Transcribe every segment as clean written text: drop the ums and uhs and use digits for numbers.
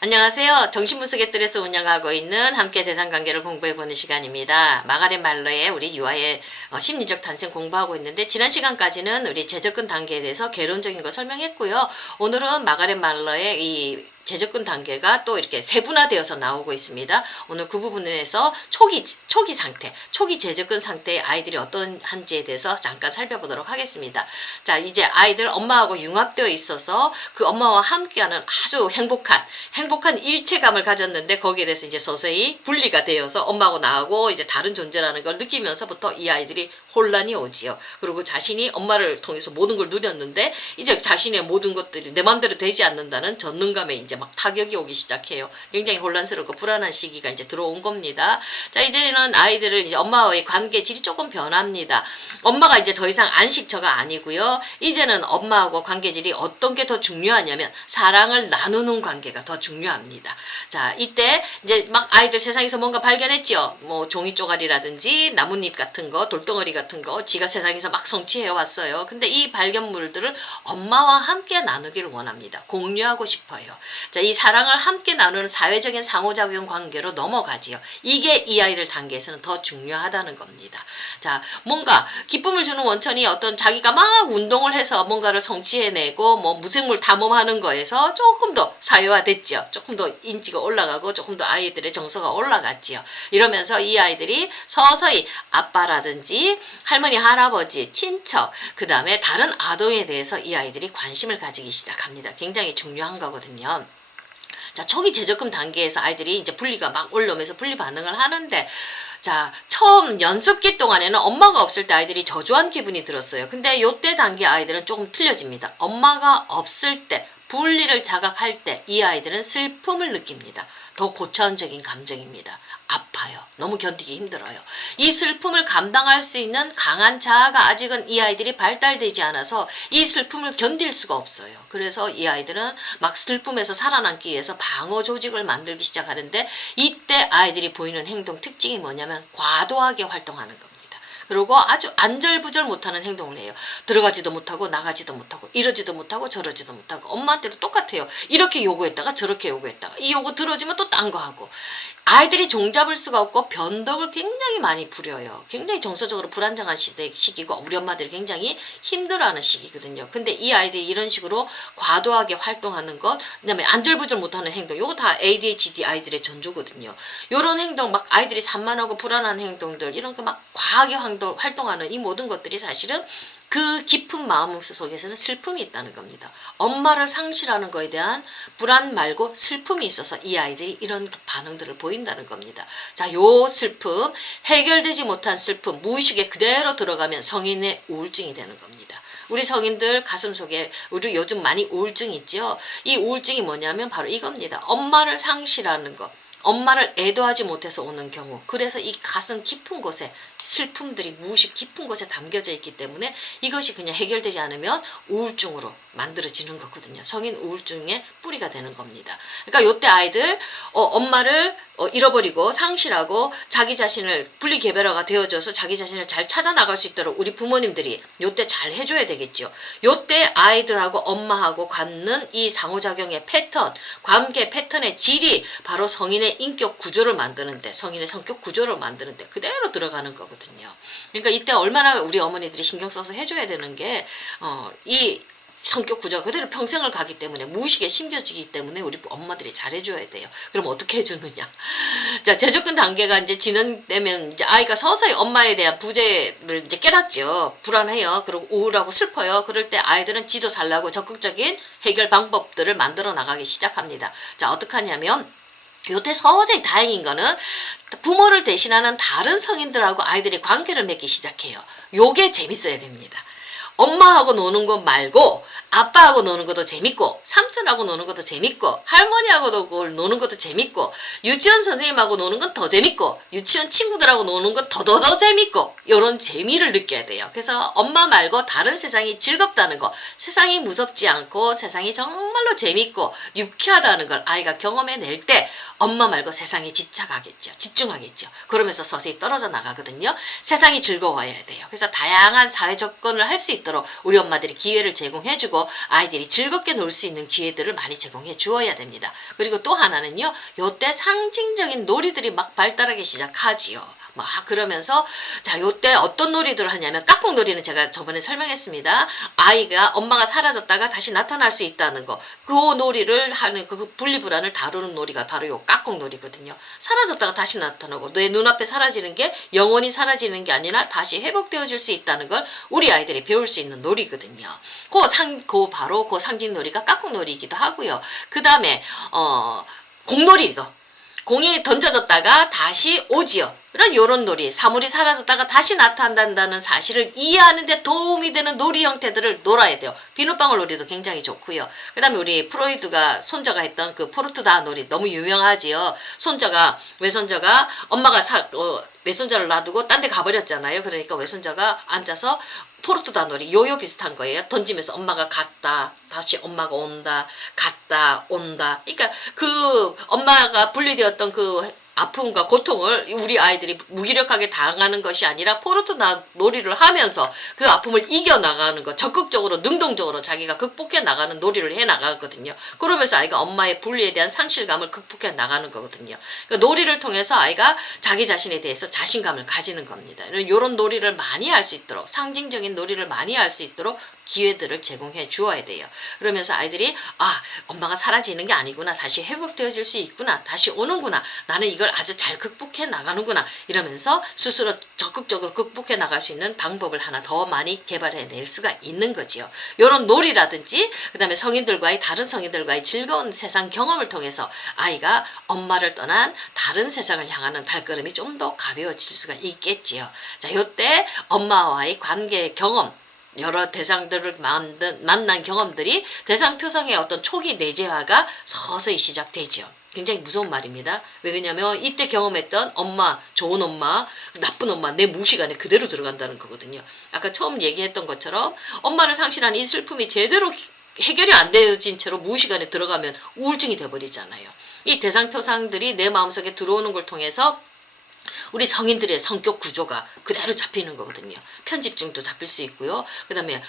안녕하세요. 정신분석의 뜰에서 운영하고 있는 함께 대상관계를 공부해보는 시간입니다. 마가렛 말러의 우리 유아의 심리적 탄생 공부하고 있는데, 지난 시간까지는 우리 재접근 단계에 대해서 개론적인 거 설명했고요. 오늘은 마가렛 말러의 이 재접근 단계가 또 이렇게 세분화되어서 나오고 있습니다. 오늘 그 부분에서 초기 상태, 초기 재접근 상태의 아이들이 어떠한지에 대해서 잠깐 살펴보도록 하겠습니다. 자, 이제 아이들 엄마하고 융합되어 있어서 그 엄마와 함께하는 아주 행복한 일체감을 가졌는데, 거기에 대해서 이제 서서히 분리가 되어서 엄마하고 나하고 이제 다른 존재라는 걸 느끼면서부터 이 아이들이 혼란이 오지요. 그리고 자신이 엄마를 통해서 모든 걸 누렸는데 이제 자신의 모든 것들이 내 마음대로 되지 않는다는 전능감에 이제 막 타격이 오기 시작해요. 굉장히 혼란스럽고 불안한 시기가 이제 들어온 겁니다. 자, 이제는 아이들을 이제 엄마와의 관계질이 조금 변합니다. 엄마가 이제 더 이상 안식처가 아니고요. 이제는 엄마하고 관계질이 어떤 게 더 중요하냐면 사랑을 나누는 관계가 더 중요합니다. 자, 이때 이제 막 아이들 세상에서 뭔가 발견했죠. 뭐 종이 쪼가리라든지 나뭇잎 같은 거, 돌덩어리 같은 거, 지가 세상에서 막 성취해 왔어요. 근데 이 발견물들을 엄마와 함께 나누기를 원합니다. 공유하고 싶어요. 자, 이 사랑을 함께 나누는 사회적인 상호작용 관계로 넘어가지요. 이게 이 아이들 단계에서는 더 중요하다는 겁니다. 자, 뭔가 기쁨을 주는 원천이 어떤 자기가 막 운동을 해서 뭔가를 성취해내고 뭐 무생물 탐험하는 거에서 조금 더 사회화됐죠. 조금 더 인지가 올라가고 조금 더 아이들의 정서가 올라갔지요. 이러면서 이 아이들이 서서히 아빠라든지 할머니, 할아버지, 친척, 그 다음에 다른 아동에 대해서 이 아이들이 관심을 가지기 시작합니다. 굉장히 중요한 거거든요. 자, 초기 재접근 단계에서 아이들이 이제 분리가 막 올라오면서 분리 반응을 하는데, 자, 처음 연습기 동안에는 엄마가 없을 때 아이들이 저조한 기분이 들었어요. 근데 요때 단계 아이들은 조금 틀려집니다. 엄마가 없을 때, 분리를 자각할 때 이 아이들은 슬픔을 느낍니다. 더 고차원적인 감정입니다. 아파요. 너무 견디기 힘들어요. 이 슬픔을 감당할 수 있는 강한 자아가 아직은 이 아이들이 발달되지 않아서 이 슬픔을 견딜 수가 없어요. 그래서 이 아이들은 막 슬픔에서 살아남기 위해서 방어 조직을 만들기 시작하는데, 이때 아이들이 보이는 행동 특징이 뭐냐면 과도하게 활동하는 겁니다. 그리고 아주 안절부절 못하는 행동을 해요. 들어가지도 못하고 나가지도 못하고 이러지도 못하고 저러지도 못하고, 엄마한테도 똑같아요. 이렇게 요구했다가 저렇게 요구했다가 이 요구 들어지면 또 딴 거 하고, 아이들이 종잡을 수가 없고 변덕을 굉장히 많이 부려요. 굉장히 정서적으로 불안정한 시기고 우리 엄마들이 굉장히 힘들어하는 시기거든요. 근데 이 아이들이 이런 식으로 과도하게 활동하는 것, 그다음에 안절부절 못하는 행동, 이거 다 ADHD 아이들의 전조거든요. 이런 행동, 막 아이들이 산만하고 불안한 행동들, 이런 거 막 과하게 활동하는 이 모든 것들이 사실은 그 깊은 마음 속에서는 슬픔이 있다는 겁니다. 엄마를 상실하는 것에 대한 불안 말고 슬픔이 있어서 이 아이들이 이런 반응들을 보인다는 겁니다. 자, 요 슬픔, 해결되지 못한 슬픔, 무의식에 그대로 들어가면 성인의 우울증이 되는 겁니다. 우리 성인들 가슴속에 우리 요즘 많이 우울증 있죠. 이 우울증이 뭐냐면 바로 이겁니다. 엄마를 상실하는 것, 엄마를 애도하지 못해서 오는 경우, 그래서 이 가슴 깊은 곳에 슬픔들이 무의식 깊은 곳에 담겨져 있기 때문에 이것이 그냥 해결되지 않으면 우울증으로 만들어지는 거거든요. 성인 우울증의 뿌리가 되는 겁니다. 그러니까 요때 아이들 엄마를 잃어버리고 상실하고 자기 자신을 분리개별화가 되어져서 자기 자신을 잘 찾아나갈 수 있도록 우리 부모님들이 요때 잘 해줘야 되겠죠. 요때 아이들하고 엄마하고 갖는 이 상호작용의 패턴, 관계 패턴의 질이 바로 성인의 인격 구조를 만드는데, 성인의 성격 구조를 만드는데 그대로 들어가는 거거든요. 그러니까 이때 얼마나 우리 어머니들이 신경 써서 해줘야 되는 게, 이 성격 구조가 그대로 평생을 가기 때문에 무의식에 심겨지기 때문에 우리 엄마들이 잘해줘야 돼요. 그럼 어떻게 해주느냐? 자, 재접근 단계가 이제 진행되면 이제 아이가 서서히 엄마에 대한 부재를 이제 깨닫죠. 불안해요. 그리고 우울하고 슬퍼요. 그럴 때 아이들은 지도 살라고 적극적인 해결 방법들을 만들어 나가기 시작합니다. 자, 어떻게 하냐면, 요때 서서히 다행인 거는 부모를 대신하는 다른 성인들하고 아이들이 관계를 맺기 시작해요. 요게 재밌어야 됩니다. 엄마하고 노는 것 말고 아빠하고 노는 것도 재밌고, 삼촌하고 노는 것도 재밌고, 할머니하고 노는 것도 재밌고, 유치원 선생님하고 노는 건 더 재밌고, 유치원 친구들하고 노는 건 더 재밌고, 이런 재미를 느껴야 돼요. 그래서 엄마 말고 다른 세상이 즐겁다는 거, 세상이 무섭지 않고 세상이 정말로 재밌고 유쾌하다는 걸 아이가 경험해낼 때 엄마 말고 세상에 집중하겠죠. 그러면서 서서히 떨어져 나가거든요. 세상이 즐거워야 돼요. 그래서 다양한 사회 접근을 할 수 있도록 우리 엄마들이 기회를 제공해주고, 그리고 아이들이 즐겁게 놀 수 있는 기회들을 많이 제공해 주어야 됩니다. 그리고 또 하나는요, 요때 상징적인 놀이들이 막 발달하기 시작하지요. 막 그러면서 자, 요때 어떤 놀이들을 하냐면 깍꿍놀이는 제가 저번에 설명했습니다. 아이가 엄마가 사라졌다가 다시 나타날 수 있다는 거, 그 놀이를 하는 그 분리불안을 다루는 놀이가 바로 요 깍꿍놀이거든요. 사라졌다가 다시 나타나고 내 눈앞에 사라지는 게 영원히 사라지는 게 아니라 다시 회복되어 줄 수 있다는 걸 우리 아이들이 배울 수 있는 놀이거든요. 바로 그 상징놀이가 깍꿍놀이이기도 하고요. 그 다음에 공놀이도, 공이 던져졌다가 다시 오지요. 요런 놀이, 사물이 사라졌다가 다시 나타난다는 사실을 이해하는 데 도움이 되는 놀이 형태들을 놀아야 돼요. 비눗방울 놀이도 굉장히 좋고요. 그 다음에 우리 프로이드가 손자가 했던 그 포르투다 놀이 너무 유명하지요. 외손자가 엄마가 외손자를 놔두고 딴 데 가버렸잖아요. 그러니까 외손자가 앉아서 포르투다 놀이, 요요 비슷한 거예요. 던지면서 엄마가 갔다, 다시 엄마가 온다, 갔다, 온다. 그러니까 그 엄마가 분리되었던 그 아픔과 고통을 우리 아이들이 무기력하게 당하는 것이 아니라 포르투다 놀이를 하면서 그 아픔을 이겨나가는 것, 적극적으로 능동적으로 자기가 극복해 나가는 놀이를 해 나가거든요. 그러면서 아이가 엄마의 분리에 대한 상실감을 극복해 나가는 거거든요. 그러니까 놀이를 통해서 아이가 자기 자신에 대해서 자신감을 가지는 겁니다. 이런 놀이를 많이 할 수 있도록, 상징적인 놀이를 많이 할 수 있도록 기회들을 제공해 주어야 돼요. 그러면서 아이들이 엄마가 사라지는 게 아니구나, 다시 회복되어질 수 있구나, 다시 오는구나, 나는 이걸 아주 잘 극복해 나가는구나, 이러면서 스스로 적극적으로 극복해 나갈 수 있는 방법을 하나 더 많이 개발해 낼 수가 있는 거지요. 이런 놀이라든지 그 다음에 다른 성인들과의 즐거운 세상 경험을 통해서 아이가 엄마를 떠난 다른 세상을 향하는 발걸음이 좀 더 가벼워질 수가 있겠지요. 자, 요때 엄마와의 관계 경험, 여러 대상들을 만난 경험들이 대상 표상의 어떤 초기 내재화가 서서히 시작되죠. 굉장히 무서운 말입니다. 왜냐면 이때 경험했던 엄마, 좋은 엄마, 나쁜 엄마, 내 무식 안에 그대로 들어간다는 거거든요. 아까 처음 얘기했던 것처럼 엄마를 상실한 이 슬픔이 제대로 해결이 안 되어진 채로 무식 안에 들어가면 우울증이 돼버리잖아요. 이 대상 표상들이 내 마음속에 들어오는 걸 통해서 우리 성인들의 성격 구조가 그대로 잡히는 거거든요. 편집증도 잡힐 수 있고요. 그 다음에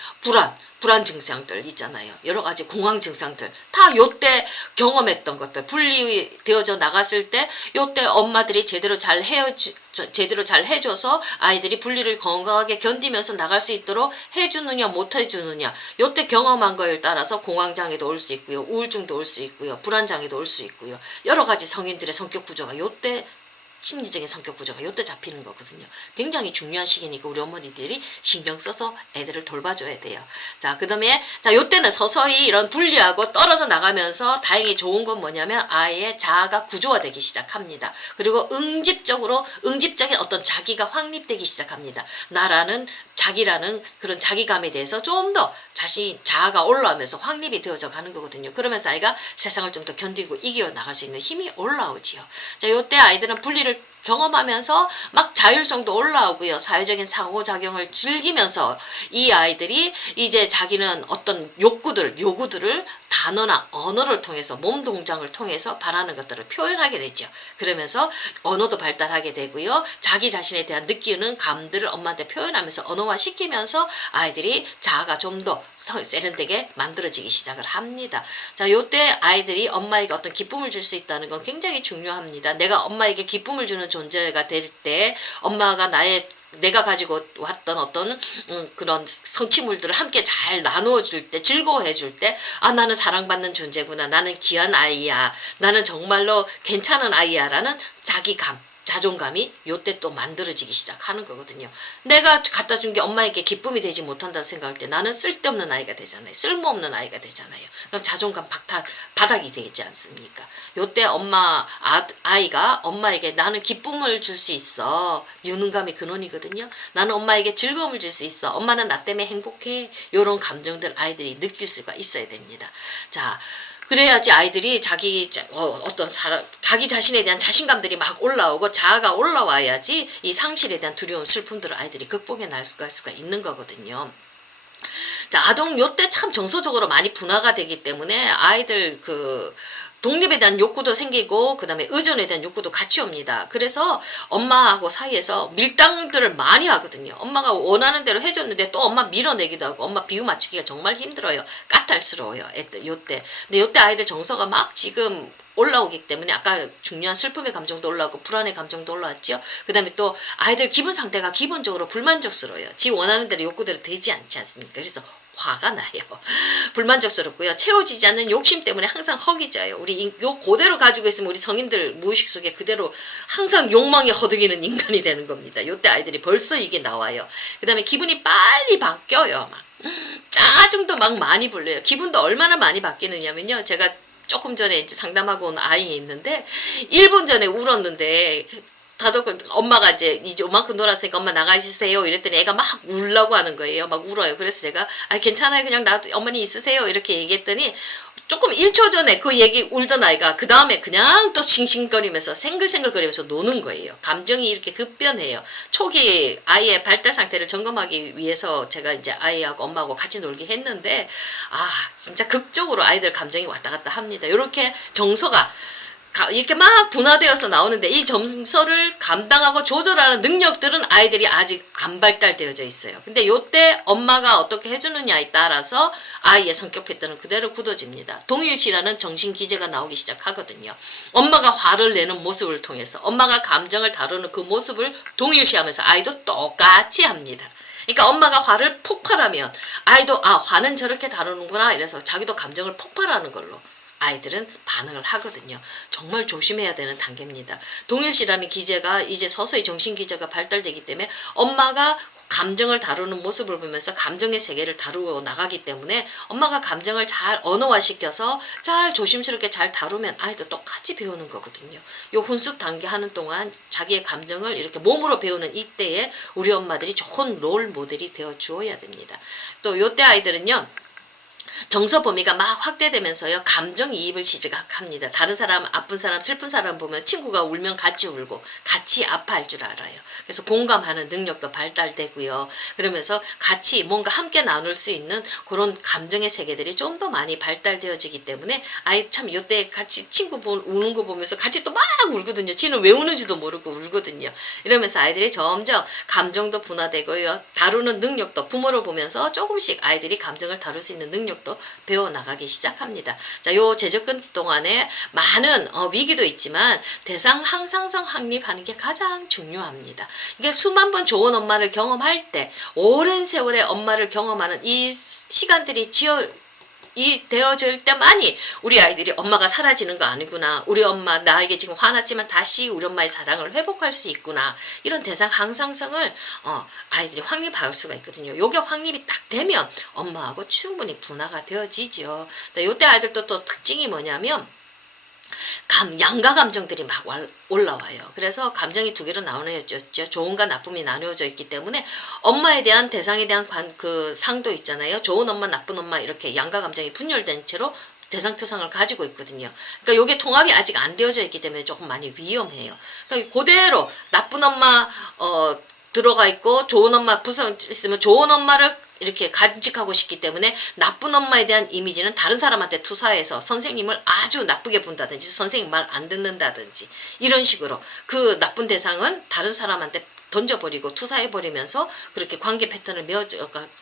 불안 증상들 있잖아요. 여러 가지 공황 증상들 다 요때 경험했던 것들, 분리되어져 나갔을 때 요때 엄마들이 제대로 잘 해줘서 아이들이 분리를 건강하게 견디면서 나갈 수 있도록 해주느냐 못 해주느냐, 요때 경험한 거에 따라서 공황장애도 올 수 있고요, 우울증도 올 수 있고요, 불안장애도 올 수 있고요. 여러 가지 성인들의 성격 구조가 요때, 심리적인 성격 구조가 요때 잡히는 거거든요. 굉장히 중요한 시기니까 우리 어머니들이 신경 써서 애들을 돌봐줘야 돼요. 자, 그 다음에 요때는 서서히 이런 분리하고 떨어져 나가면서 다행히 좋은 건 뭐냐면 아이의 자아가 구조화되기 시작합니다. 그리고 응집적인 어떤 자기가 확립되기 시작합니다. 자기라는 그런 자기감에 대해서 좀 더 자아가 올라오면서 확립이 되어져 가는 거거든요. 그러면서 아이가 세상을 좀 더 견디고 이겨 나갈 수 있는 힘이 올라오지요. 자, 요때 아이들은 분리를 경험하면서 막 자율성도 올라오고요. 사회적인 상호작용을 즐기면서 이 아이들이 이제 자기는 어떤 요구들을 단어나 언어를 통해서, 몸 동작을 통해서 바라는 것들을 표현하게 되죠. 그러면서 언어도 발달하게 되고요. 자기 자신에 대한 느끼는 감들을 엄마한테 표현하면서 언어화시키면서 아이들이 자아가 좀 더 세련되게 만들어지기 시작을 합니다. 자, 요때 아이들이 엄마에게 어떤 기쁨을 줄 수 있다는 건 굉장히 중요합니다. 내가 엄마에게 기쁨을 주는 존재가 될 때 엄마가 내가 가지고 왔던 어떤 그런 성취물들을 함께 잘 나누어 줄 때, 즐거워해 줄 때, 나는 사랑받는 존재구나, 나는 귀한 아이야, 나는 정말로 괜찮은 아이야 라는 자존감이 요때 또 만들어지기 시작하는 거거든요. 내가 갖다 준 게 엄마에게 기쁨이 되지 못한다고 생각할 때 나는 쓸데없는 아이가 되잖아요. 쓸모없는 아이가 되잖아요. 그럼 자존감 바닥이 되겠지 않습니까? 요때 아이가 엄마에게 나는 기쁨을 줄 수 있어, 유능감의 근원이거든요. 나는 엄마에게 즐거움을 줄 수 있어, 엄마는 나 때문에 행복해, 요런 감정들 아이들이 느낄 수가 있어야 됩니다. 자, 그래야지 아이들이 자기 자신에 대한 자신감들이 막 올라오고 자아가 올라와야지 이 상실에 대한 두려움, 슬픔들을 아이들이 극복해 나갈 수가 있는 거거든요. 자, 아동 요때 참 정서적으로 많이 분화가 되기 때문에 아이들 독립에 대한 욕구도 생기고 그다음에 의존에 대한 욕구도 같이 옵니다. 그래서 엄마하고 사이에서 밀당들을 많이 하거든요. 엄마가 원하는 대로 해줬는데 또 엄마 밀어내기도 하고 엄마 비유 맞추기가 정말 힘들어요. 까탈스러워요. 요때. 근데 요때 아이들 정서가 막 지금 올라오기 때문에 아까 중요한 슬픔의 감정도 올라오고 불안의 감정도 올라왔죠. 그 다음에 또 아이들 기분 상태가 기본적으로 불만족스러워요. 지 원하는 대로 욕구대로 되지 않지 않습니까? 그래서 화가 나요. 불만족스럽고요. 채워지지 않는 욕심 때문에 항상 허기져요. 우리 요 그대로 가지고 있으면 우리 성인들 무의식 속에 그대로 항상 욕망에 허덕이는 인간이 되는 겁니다. 요때 아이들이 벌써 이게 나와요. 그 다음에 기분이 빨리 바뀌어요. 막 짜증도 막 많이 불려요. 기분도 얼마나 많이 바뀌느냐면요. 제가 조금 전에 이제 상담하고 온 아이 있는데 1분 전에 울었는데 다들 엄마가 이제 요만큼 놀았으니까 엄마 나가 있으세요 이랬더니 애가 막 울라고 하는 거예요. 막 울어요. 그래서 제가 괜찮아요. 그냥 어머니 있으세요 이렇게 얘기했더니 조금 1초 전에 그 얘기 울던 아이가 그 다음에 그냥 또 싱싱거리면서 생글생글거리면서 노는 거예요. 감정이 이렇게 급변해요. 초기 아이의 발달 상태를 점검하기 위해서 제가 이제 아이하고 엄마하고 같이 놀게 했는데 진짜 극적으로 아이들 감정이 왔다 갔다 합니다. 이렇게 정서가 이렇게 막 분화되어서 나오는데 이 정서를 감당하고 조절하는 능력들은 아이들이 아직 안 발달되어져 있어요. 근데 요때 엄마가 어떻게 해주느냐에 따라서 아이의 성격 패턴은 그대로 굳어집니다. 동일시라는 정신기제가 나오기 시작하거든요. 엄마가 화를 내는 모습을 통해서 엄마가 감정을 다루는 그 모습을 동일시하면서 아이도 똑같이 합니다. 그러니까 엄마가 화를 폭발하면 아이도 화는 저렇게 다루는구나 이래서 자기도 감정을 폭발하는 걸로 아이들은 반응을 하거든요. 정말 조심해야 되는 단계입니다. 동일시라는 기제가 이제 서서히 정신기제가 발달되기 때문에 엄마가 감정을 다루는 모습을 보면서 감정의 세계를 다루어 나가기 때문에 엄마가 감정을 잘 언어화시켜서 잘 조심스럽게 잘 다루면 아이도 똑같이 배우는 거거든요. 요 훈습 단계 하는 동안 자기의 감정을 이렇게 몸으로 배우는 이때에 우리 엄마들이 좋은 롤 모델이 되어 주어야 됩니다. 또 요때 아이들은요. 정서 범위가 막 확대되면서요. 감정이입을 시작합니다. 다른 사람, 아픈 사람, 슬픈 사람 보면 친구가 울면 같이 울고 같이 아파할 줄 알아요. 그래서 공감하는 능력도 발달되고요. 그러면서 같이 뭔가 함께 나눌 수 있는 그런 감정의 세계들이 좀 더 많이 발달되어지기 때문에 아이 참 이때 같이 친구 우는 거 보면서 같이 또 막 울거든요. 지는 왜 우는지도 모르고 울거든요. 이러면서 아이들이 점점 감정도 분화되고요. 다루는 능력도 부모를 보면서 조금씩 아이들이 감정을 다룰 수 있는 능력도 배워나가기 시작합니다. 자, 요 재접근 동안에 많은 위기도 있지만 대상 항상성 확립하는 게 가장 중요합니다. 이게 수만 번 좋은 엄마를 경험할 때 오랜 세월의 엄마를 경험하는 이 시간들이 되어질 때만이 우리 아이들이 엄마가 사라지는 거 아니구나. 우리 엄마 나에게 지금 화났지만 다시 우리 엄마의 사랑을 회복할 수 있구나. 이런 대상 항상성을 아이들이 확립할 수가 있거든요. 요게 확립이 딱 되면 엄마하고 충분히 분화가 되어지죠. 요때 아이들도 또 특징이 뭐냐면 양가 감정들이 막 올라와요. 그래서 감정이 두 개로 나누어졌죠. 좋은가 나쁨이 나누어져 있기 때문에 엄마에 대한 대상에 대한 그 상도 있잖아요. 좋은 엄마, 나쁜 엄마 이렇게 양가 감정이 분열된 채로 대상 표상을 가지고 있거든요. 그러니까 이게 통합이 아직 안 되어져 있기 때문에 조금 많이 위험해요. 그러니까 그대로 나쁜 엄마 들어가 있고 좋은 엄마 부서 있으면 좋은 엄마를 이렇게 간직하고 싶기 때문에 나쁜 엄마에 대한 이미지는 다른 사람한테 투사해서 선생님을 아주 나쁘게 본다든지 선생님 말 안 듣는다든지 이런 식으로 그 나쁜 대상은 다른 사람한테 던져버리고 투사해버리면서 그렇게 관계 패턴을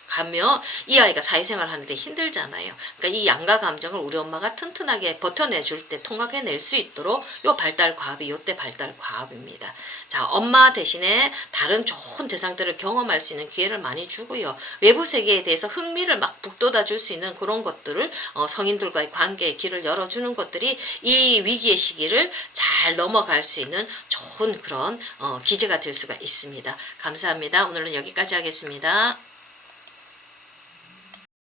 가며 이 아이가 사회생활 하는데 힘들잖아요. 그러니까 이 양가 감정을 우리 엄마가 튼튼하게 버텨내줄 때 통합해낼 수 있도록 요 발달 과업이 요때 발달 과업입니다. 자, 엄마 대신에 다른 좋은 대상들을 경험할 수 있는 기회를 많이 주고요. 외부 세계에 대해서 흥미를 막 북돋아 줄 수 있는 그런 것들을 성인들과의 관계의 길을 열어주는 것들이 이 위기의 시기를 잘 넘어갈 수 있는 좋은 그런 기제가 될 수가 있습니다. 감사합니다. 오늘은 여기까지 하겠습니다.